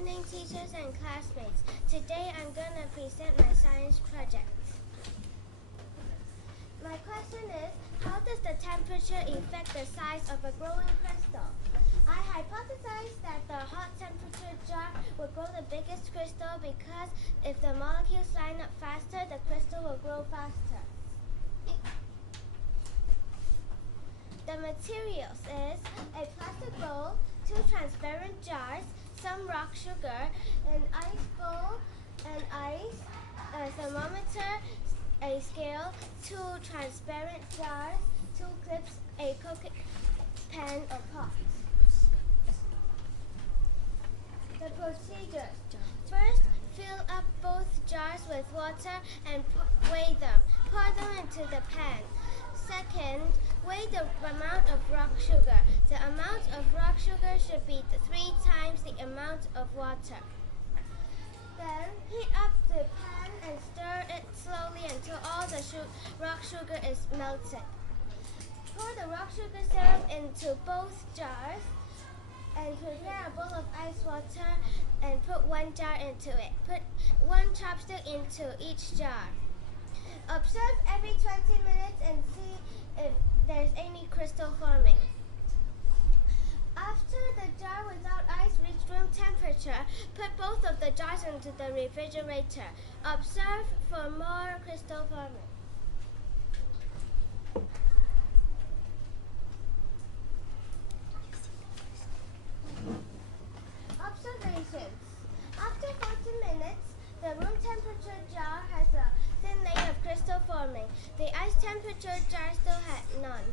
morning, teachers and classmates. Today I'm going to present my science project. My question is, how does the temperature affect the size of a growing crystal? I hypothesized that the hot temperature jar would grow the biggest crystal because if the molecules line up faster, the crystal will grow faster. The materials is a plastic bowl, 2 transparent jars, some rock sugar, an ice bowl, an ice, a thermometer, a scale, 2 transparent jars, 2 clips, a cooking pan or pot. The procedures. First, fill up both jars with water and weigh them. Pour them into the pan. Second, weigh the amount of rock sugar. The amount of rock sugar should be 3 times the amount of water. Then, heat up the pan and stir it slowly until all the rock sugar is melted. Pour the rock sugar syrup into both jars and prepare a bowl of ice water and put 1 jar into it. Put 1 chopstick into each jar. Observe every 20 minutes and see if there's any crystal forming. After the jar without ice reached room temperature, put both of the jars into the refrigerator. Observe for more crystal forming. Observations. After 40 minutes, the room temperature jar has a thin layer of crystal forming. The ice temperature jar still had none.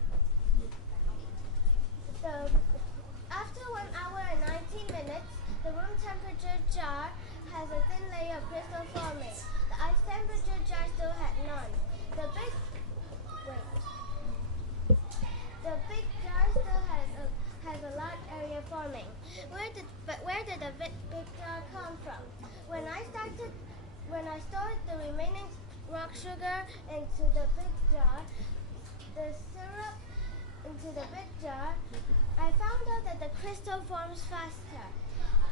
After 1 hour and 19 minutes, the room temperature jar has a thin layer of crystal forming. The ice temperature jar still had none. The big jar still has a large area forming. Where did the big jar come from? When I stored the remaining rock sugar into the big jar, the syrup into the big jar, I found out that the crystal forms faster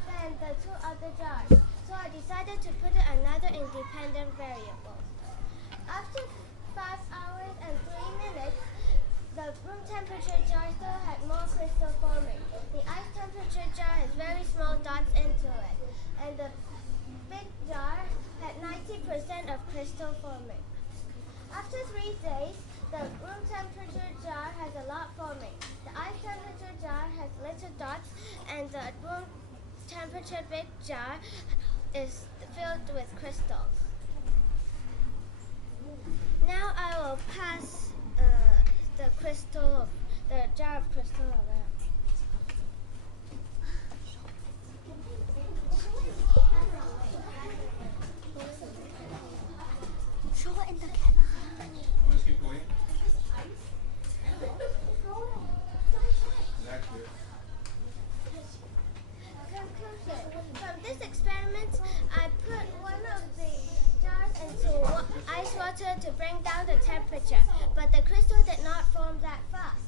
than the 2 other jars, so I decided to put in another independent variable. After 5 hours and 3 minutes, the room temperature jar still had more crystal forming. The ice temperature jar has very small dots into it, and the big jar had 90% of crystal forming. After 3 days, the room temperature jar has a lot forming. The ice temperature jar has little dots, and the room temperature big jar is filled with crystals. Now I will pass the jar of crystal around. Show it in the camera. Want to keep going? Exactly. Conclusion. From this experiment, I put one of the jars into ice water to bring down the temperature, but the crystal did not form that fast.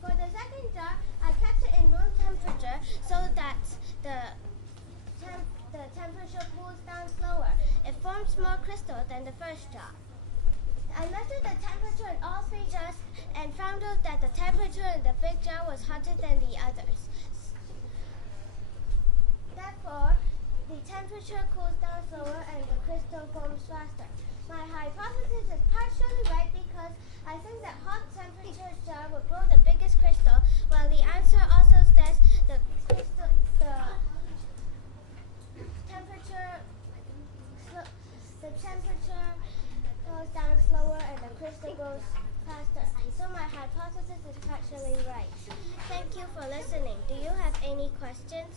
For the second jar, I kept it in room temperature so that the temperature cools down slower. It forms more crystal than the first jar. I measured the temperature in all 3 jars and found out that the temperature in the big jar was hotter than the others. Therefore, the temperature cools down slower and the crystal forms faster. My hypothesis is partially right because I think that hot temperature jar will grow the biggest crystal, while the answer also says the temperature goes down slower and the crystal goes faster. So my hypothesis is partially right. Thank you for listening. Do you have any questions?